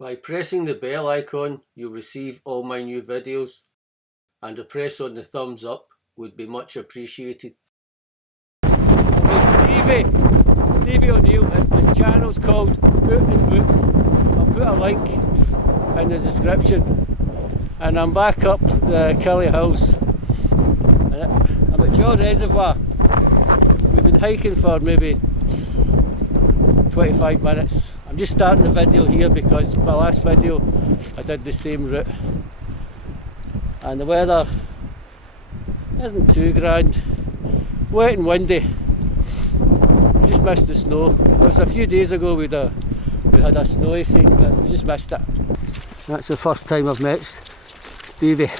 By pressing the bell icon, you'll receive all my new videos, and a press on the thumbs up would be much appreciated. Stevie O'Neill, his channel's called Boot and Boots. I'll put a link in the description. And I'm back up the Killy Hills. I'm at Jaw Reservoir. We've been hiking for maybe 25 minutes. I'm just starting the video here because my last video I did the same route. And the weather isn't too grand. Wet and windy. We just missed the snow. It was a few days ago we had a snowy scene, but we just missed it. That's the first time I've met Stevie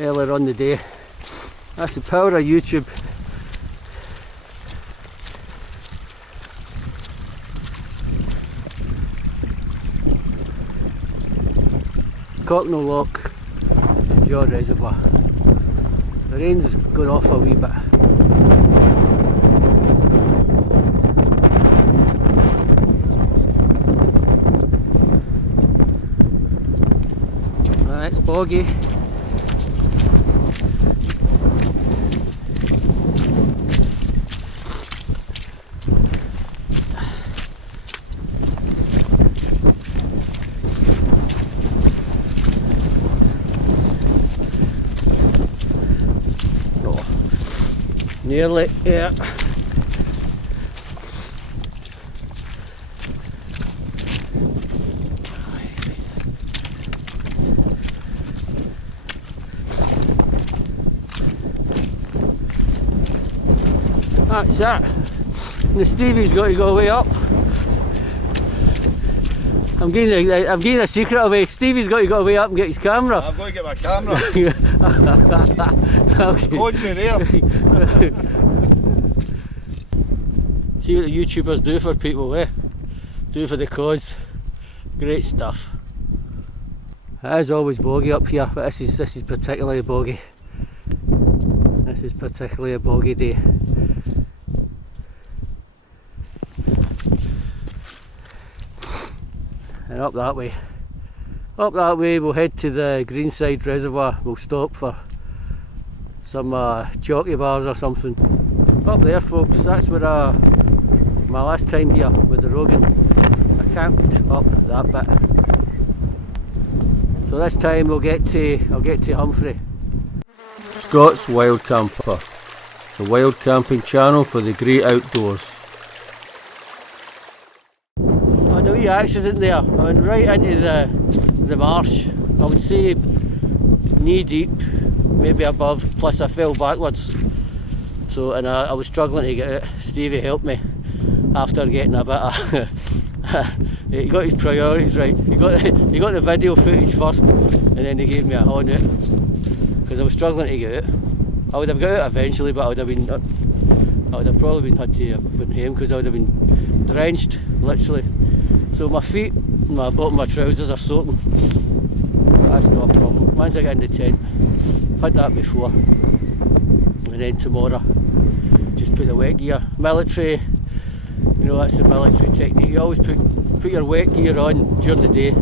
earlier on the day. That's the power of YouTube. Cocknell Lock and Jaw Reservoir. The rain's gone off a wee bit. It's boggy. Nearly, yeah. That's it. And Stevie's got to go way up. I'm getting a secret away. Stevie's got to go way up and get his camera. I've got to get my camera. It's calling me there. See what the YouTubers do for people, eh? Do for the cause. Great stuff. It is always boggy up here, but this is particularly boggy. This is particularly a boggy day. And up that way we'll head to the Greenside Reservoir. We'll stop for some jockey bars or something. Up there folks, that's where my last time here with the Rogan, I camped up that bit. So this time I'll get to Humphrey. Scott's Wild Camper, the wild camping channel for the great outdoors. I had a wee accident there. I went right into the marsh. I would say knee deep, maybe above, plus I fell backwards. So, and I was struggling to get out. Stevie helped me after getting a bit of he got his priorities right. He got the video footage first, and then he gave me a hand out because I was struggling to get out. I would have got out eventually, but I would have probably had to have went home because I would have been drenched, literally. So my feet, my bottom of my trousers are soaking. But that's not a problem. Once I get in the tent, I've had that before. And then tomorrow, just put the wet gear. Military, you know, that's the military technique. You always put your wet gear on during the day.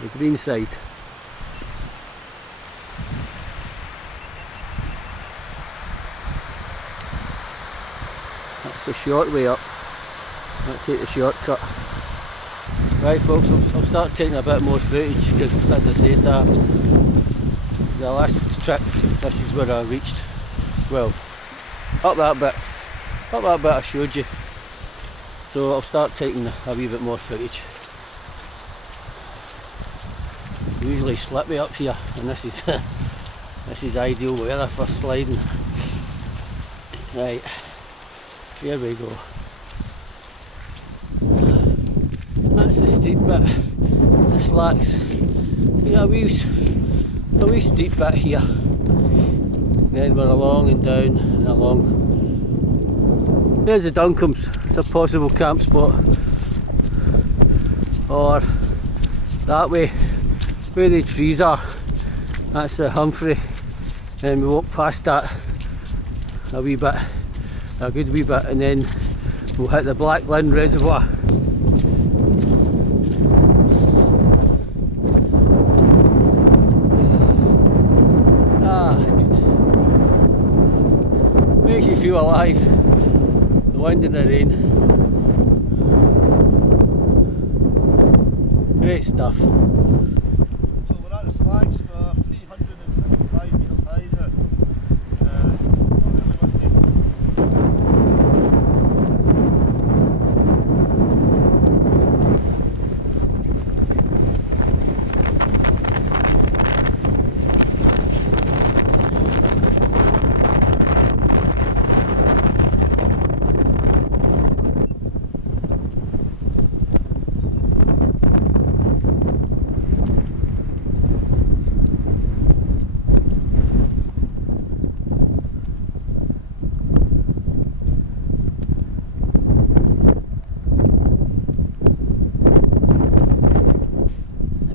The green side. That's the short way up. I'll take the shortcut. Right folks, I'll start taking a bit more footage because, as I said, the last trip, this is where I reached. Well, up that bit I showed you. So I'll start taking a wee bit more footage. Usually slippy up here, and this is ideal weather for sliding. Right, here we go. That's the steep bit. This lacks a wee steep bit here. Then we're along and down and along. There's the Duncombe's. It's a possible camp spot. Or that way, where the trees are. That's the Humphrey. Then we walk past that a good wee bit, and then we'll hit the Black Lynn Reservoir. Good. Makes you feel alive. The wind and the rain. Great stuff. So we're at the flags, we're 365 metres high now. Not really windy.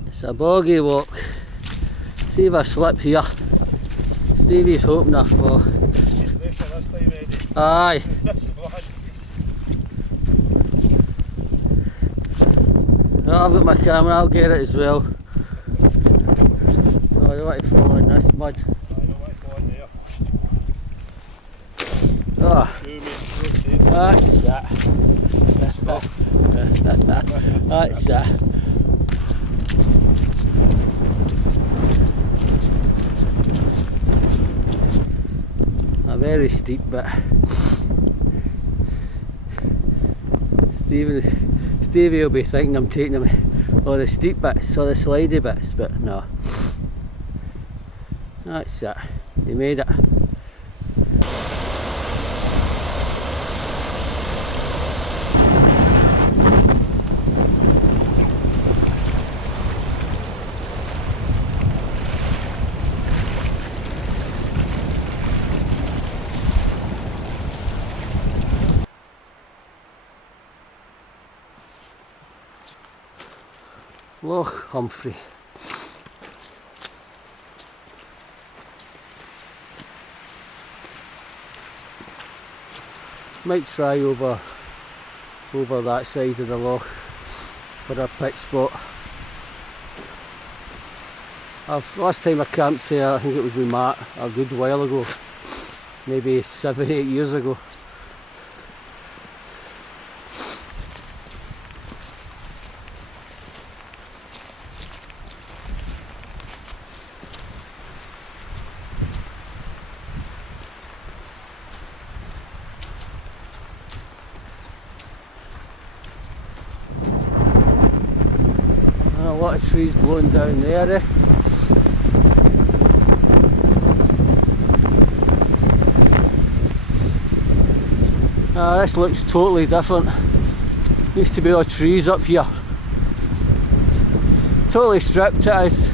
It's a boggy walk. See if I slip here. Stevie's hoping I fall. Get pressure this time, Eddie. Aye. That's the one, please. Oh, I've got my camera, I'll get it as well. Oh, I don't want to fall in this mud. I don't want to fall in there. Oh, Do me so safe. that's that. Stop. That's that. A very steep bit. Stevie will be thinking I'm taking him all the steep bits, all the slidey bits, but no. That's it. He made it. Loch Humphrey. Might try over that side of the loch for a pit spot. Last time I camped there, I think it was with Matt a good while ago, maybe 7-8 years ago. A lot of trees blowing down there, eh? This looks totally different. Used to be all trees up here. Totally stripped it is.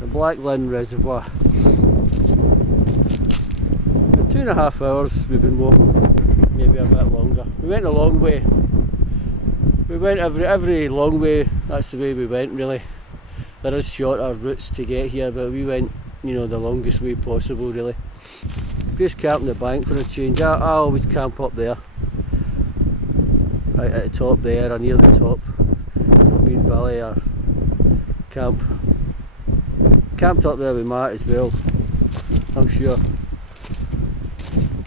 The Black Lynn Reservoir. For 2.5 hours we've been walking. Maybe a bit longer. We went a long way. We went every long way, that's the way we went really. There is shorter routes to get here, but we went, you know, the longest way possible really. Just camping the bank for a change. I always camp up there. Right at the top there, or near the top. For me and Billy or camped up there with Matt as well, I'm sure.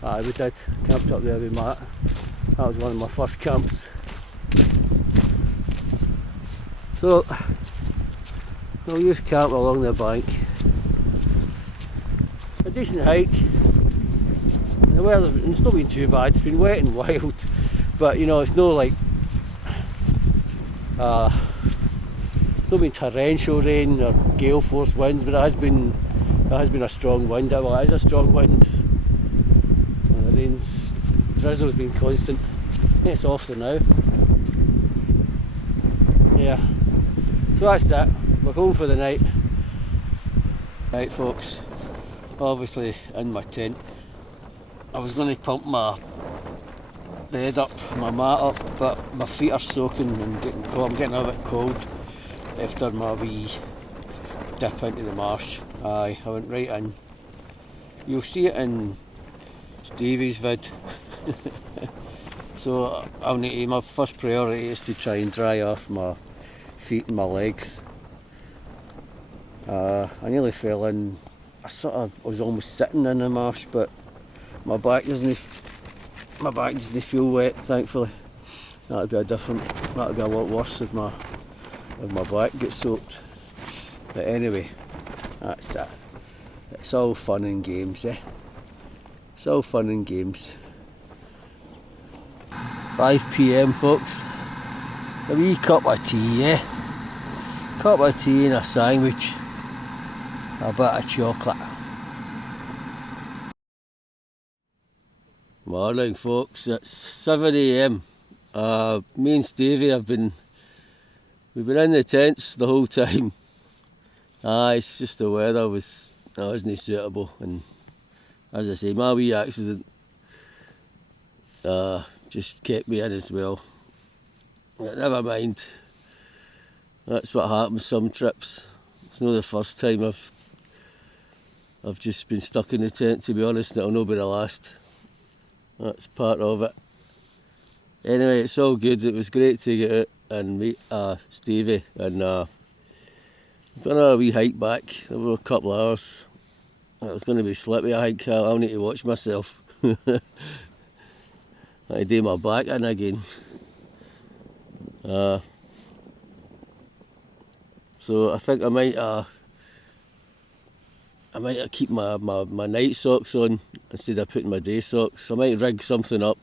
Aye, we did. Camped up there with Matt. That was one of my first camps. So, we'll just camp along the bank. A decent hike. The weather's it's not been too bad. It's been wet and wild, but you know it's no like it's not been torrential rain or gale force winds, but it has been a strong wind. Well, it is a strong wind. The rain's drizzle's been constant. It's off there now. Yeah. So that's that. We're home for the night. Right, folks. Obviously in my tent. I was going to pump my bed up, my mat up, but my feet are soaking and getting cold. I'm getting a bit cold after my wee dip into the marsh. Aye, I went right in. You'll see it in Stevie's vid. So I'll need to, my first priority is to try and dry off my feet and my legs. I nearly fell in. I was almost sitting in the marsh, but my back doesn't feel wet, thankfully. That'd be a lot worse if my back gets soaked. But anyway, that's it. It's all fun and games, eh? It's all fun and games. 5 PM, folks. A wee cup of tea, eh? Cup of tea and a sandwich. A bit of chocolate. Morning, folks. It's 7 AM. Me and Stevie we've been in the tents the whole time. It's just the weather wasn't suitable, and as I say, my wee accident just kept me in as well. But never mind. That's what happens some trips. It's not the first time I've just been stuck in the tent, to be honest. It'll not be the last. That's part of it. Anyway, it's all good. It was great to get out and meet Stevie, and done a wee hike back over a couple of hours. It was going to be slippy, I think. I'll need to watch myself. I do my back in again. So I think I might keep my night socks on instead of putting my day socks. I might rig something up.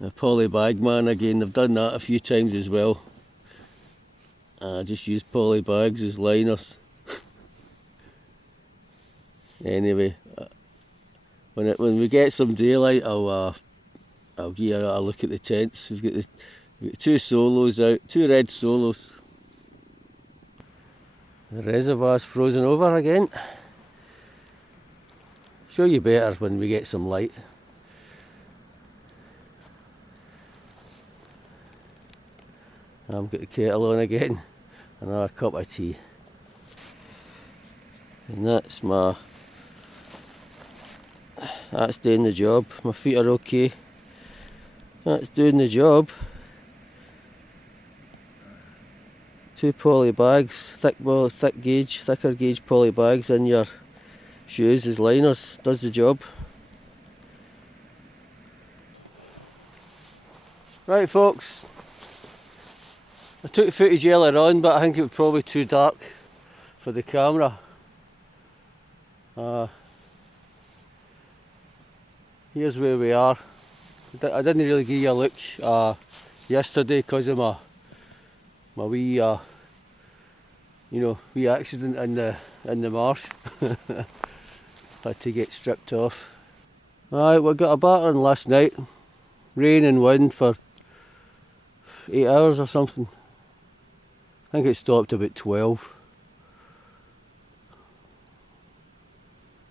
A poly bag man again. I've done that a few times as well. I just use poly bags as liners. Anyway, when we get some daylight, I'll give you a look at the tents. We've got 2 solos out, 2 red solos. The reservoir's frozen over again. Show you better when we get some light. I've got the kettle on again. Another cup of tea. And that's doing the job. My feet are okay. That's doing the job. 2 poly bags, thicker gauge poly bags in your shoes as liners. Does the job. Right, folks. I took footage earlier on, but I think it was probably too dark for the camera. Here's where we are. I didn't really give you a look yesterday because of my wee wee accident in the marsh. Had to get stripped off. Right, we got a battering last night. Rain and wind for 8 hours or something. I think it stopped about 12.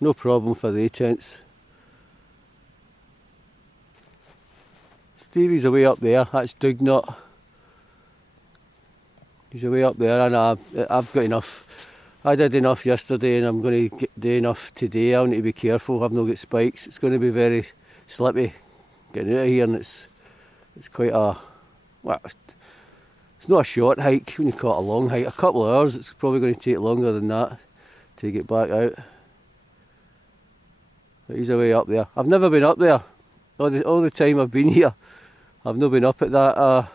No problem for the tents. Stevie's away up there. That's Dugnut. He's away up there, and I've got enough. I did enough yesterday, and I'm going to do enough today. I'll need to be careful. I've not got spikes. It's going to be very slippy getting out of here, and it's quite a it's not a short hike when you call it a long hike. A couple of hours. It's probably going to take longer than that to get back out. But he's away up there. I've never been up there. All the time I've been here, I've not been up at that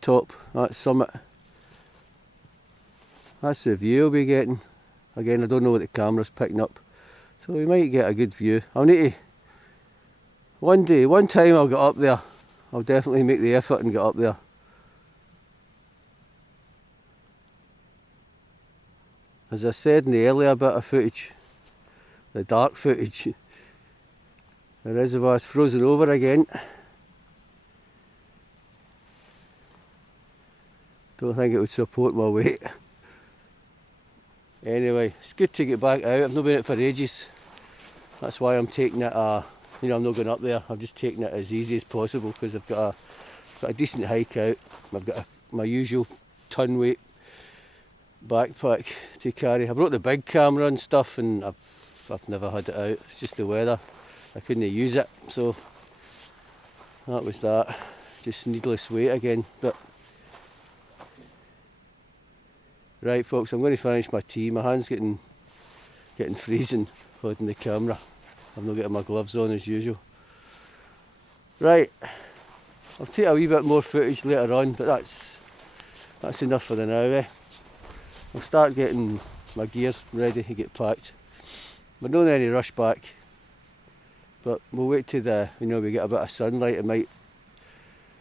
top, that summit. That's the view we'll be getting. Again, I don't know what the camera's picking up, so we might get a good view. I'll need to, one time I'll get up there. I'll definitely make the effort and get up there. As I said in the earlier bit of footage, the dark footage, the reservoir's frozen over again. Don't think it would support my weight. Anyway, it's good to get back out. I've not been out for ages. That's why I'm taking it, I'm not going up there. I'm just taking it as easy as possible because I've got a decent hike out. I've got my usual ton weight backpack to carry. I brought the big camera and stuff, and I've I've never had it out. It's just the weather. I couldn't use it, so that was that. Just needless weight again. But right, folks, I'm going to finish my tea. My hand's getting freezing holding the camera. I'm not getting my gloves on as usual. Right, I'll take a wee bit more footage later on, but that's enough for the now. I'll start getting my gear ready to get packed. We're not in any rush back, but we'll wait till we get a bit of sunlight. It might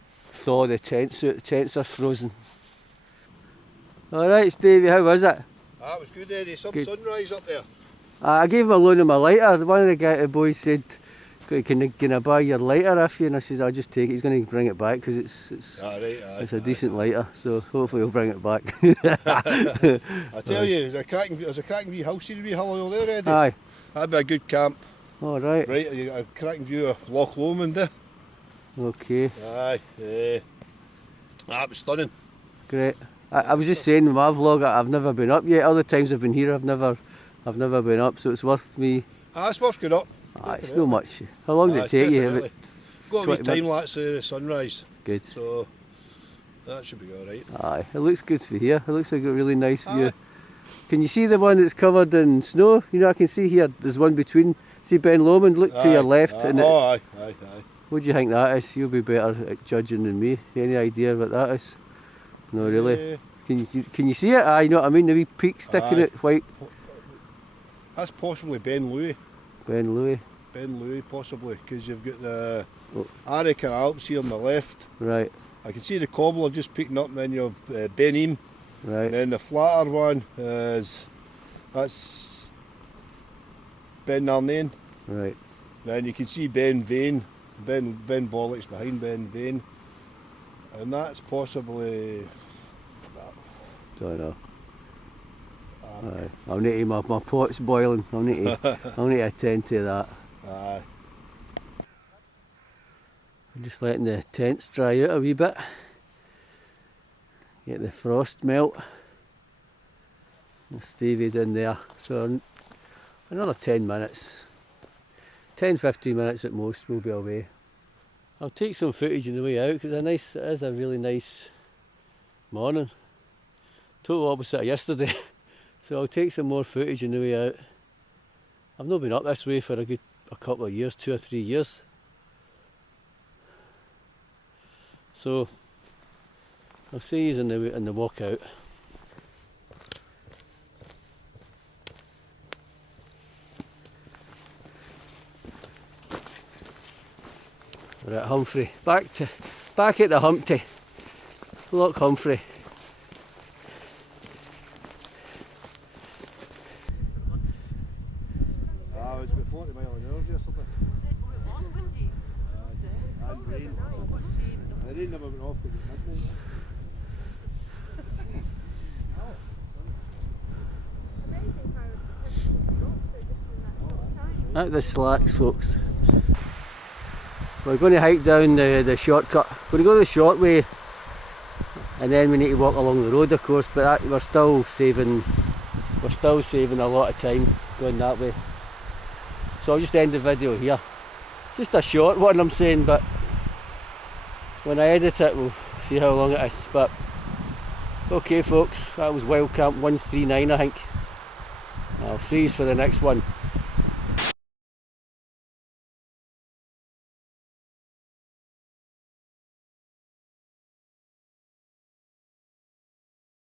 thaw the tents out. The tents are frozen. Alright, Stevie, how was it? That was good, Eddie. Some Good. sunrise up there. I gave him a loan of my lighter. One of the boys said, can I buy your lighter off you? And I said, I'll just take it. He's going to bring it back because it's a decent lighter, so hopefully he'll bring it back. I tell you, there's a cracking wee house in the wee hill over there, Eddie. Aye. That'd be a good camp. All right. Right, you got a cracking view of Loch Lomond there. Okay. Aye, that was stunning. Great. I was just saying in my vlog, I've never been up yet. Other times I've been here, I've never been up, so it's worth me. It's worth going up. It's not much. How long did it take you? About got a wee 20 time minutes? lapse of the sunrise. Good. So that should be alright. Aye, it looks good for here. It looks like a really nice view. Aye. Can you see the one that's covered in snow? You know, I can see here, there's one between. See Ben Lomond, look to your left. And aye. what do you think that is? You'll be better at judging than me. Any idea what that is? No, really. Can you see it? Aye, you know what I mean? The wee peak sticking out white. That's possibly Ben Louis. Ben Louis. Ben Louis, possibly, because you've got the Araucan Alps here on the left. Right. I can see the cobbler just peeking up, and then you have Ben Eam. Right. And then the flatter one that's Ben Narnain. Right. Then you can see Ben Vane, Ben Bollock's behind Ben Vane, and that's possibly. Don't know. Aye. I'll need to, my pot's boiling. I'll need to attend to that. Aye. I'm just letting the tents dry out a wee bit. Get the frost melt. And Stevie's in there. So another 10 minutes. 10-15 minutes at most we'll be away. I'll take some footage on the way out because it is a really nice morning. Total opposite of yesterday. So I'll take some more footage on the way out. I've not been up this way for a couple of years, 2 or 3 years. So I'll see you in the walk out. We're at Humphrey. Back at the Humpty. Loch Humphrey. It was about 40 mile an hour yesterday. It was windy. And rain. The rain never went off because it was midnight. Out the slacks, folks. We're going to hike down the shortcut. We're going to go the short way, and then we need to walk along the road, of course. But we're still saving a lot of time going that way. So I'll just end the video here. Just a short one, I'm saying, but when I edit it, we'll see how long it is. But okay, folks, that was Wild Camp 139, I think. I'll see you for the next one.